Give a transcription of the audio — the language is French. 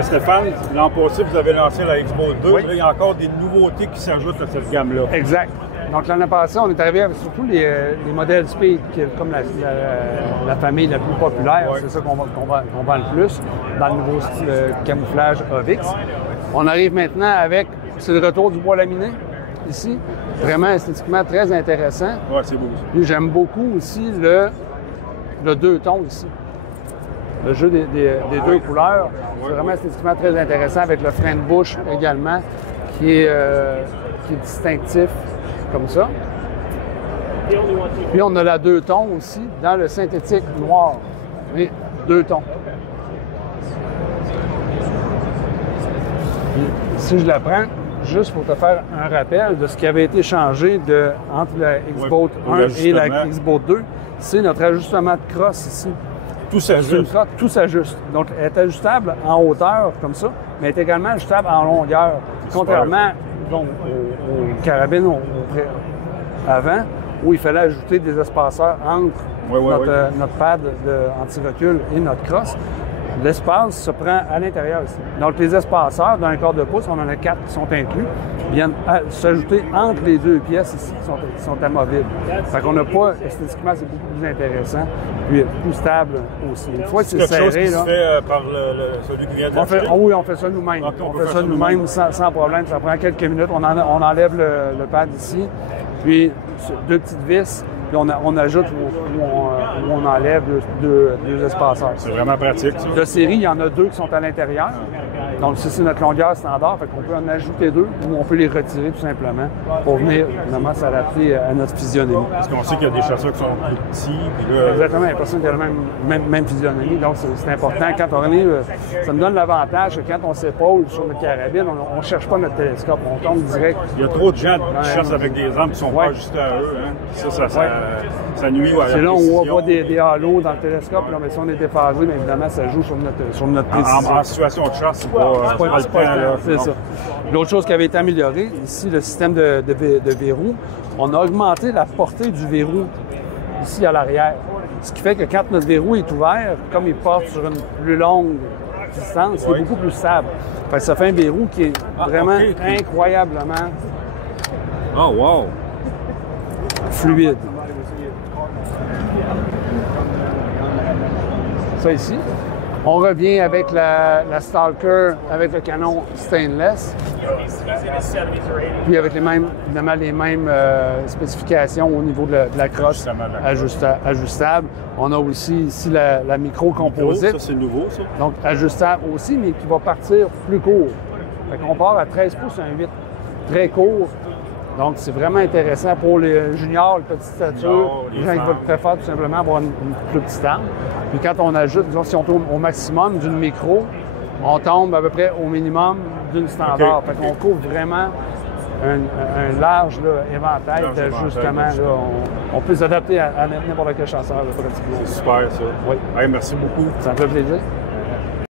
Stéphane, l'an passé, vous avez lancé la Expo 2. Oui. Là, il y a encore des nouveautés qui s'ajoutent à cette gamme-là. Exact. Donc, l'année passée, on est arrivé avec surtout les modèles Speed, comme la famille la plus populaire. Ouais. C'est ça qu'on vend le plus dans le nouveau style camouflage Ovix. On arrive maintenant avec, c'est le retour du bois laminé, ici. Vraiment esthétiquement très intéressant. Ouais, c'est beau. Puis j'aime beaucoup aussi le deux tons ici. Le jeu des deux couleurs. C'est vraiment esthétiquement très intéressant avec le frein de bouche également, qui est distinctif comme ça. Puis on a la deux tons aussi dans le synthétique noir. Oui, deux tons. Puis, si je la prends, juste pour te faire un rappel de ce qui avait été changé entre la X-Boat 1 et la X-Boat 2, c'est notre ajustement de crosse ici. Tout s'ajuste. Tout s'ajuste. Donc, elle est ajustable en hauteur, comme ça, mais elle est également ajustable en longueur. Contrairement donc, aux carabines avant, où il fallait ajouter des espaceurs entre notre pad anti-recul et notre crosse. L'espace se prend à l'intérieur ici. Donc, les espaceurs d'un quart de pouce, on en a 4 qui sont inclus, viennent s'ajouter entre les deux pièces ici qui sont amovibles. Fait qu'on n'a pas, esthétiquement, c'est beaucoup plus intéressant, puis plus stable aussi. Une fois que c'est serré, quelque chose qui là, se fait par celui qui vient de l'acheter? Oui, on fait ça nous-mêmes. Okay, on fait ça nous-mêmes sans problème. Ça prend quelques minutes. On enlève le pad ici, puis deux petites vis, puis on ajoute où on enlève deux espaceurs. C'est vraiment pratique, ça. De série, il y en a 2 qui sont à l'intérieur. Donc, c'est notre longueur standard, fait qu'on peut en ajouter 2 ou on peut les retirer tout simplement pour venir vraiment s'adapter à notre physionomie. Parce qu'on sait qu'il y a des chasseurs qui sont plus petits. Puis là, exactement, il y a personne qui a la même physionomie, donc c'est important. Quand on arrive, ça me donne l'avantage que quand on s'épaule sur notre carabine, on ne cherche pas notre télescope, on tombe direct. Il y a trop de gens qui chassent avec des armes qui sont pas ajustées à eux. Hein. Ça nuit à la c'est là où on voit précision. des halos dans le télescope, là, mais si on est déphasé, bien évidemment, ça joue sur notre précision. En situation de chasse, c'est pas c'est ça. L'autre chose qui avait été améliorée, ici, le système de verrou, on a augmenté la portée du verrou ici à l'arrière. Ce qui fait que quand notre verrou est ouvert, comme il porte sur une plus longue distance, c'est beaucoup plus stable. Fait que ça fait un verrou qui est vraiment incroyablement fluide. Ça ici. On revient avec la Stalker avec le canon stainless. Puis avec évidemment les mêmes spécifications au niveau de la crosse ajustable. On a aussi ici la micro-composite. Ça, c'est nouveau, ça. Donc ajustable aussi, mais qui va partir plus court. Fait qu'on part à 13 pouces, un 8 très court. Donc, c'est vraiment intéressant pour les juniors, les petites statures, les gens qui veulent préférer tout simplement avoir une plus petite arme. Puis quand on ajoute, disons, si on tourne au maximum d'une micro, on tombe à peu près au minimum d'une standard. Fait qu'on couvre vraiment un large éventail d'ajustements. On peut s'adapter à n'importe quel chasseur, pratiquement. C'est super, ça. Oui. Hey, merci beaucoup. Ça me fait plaisir.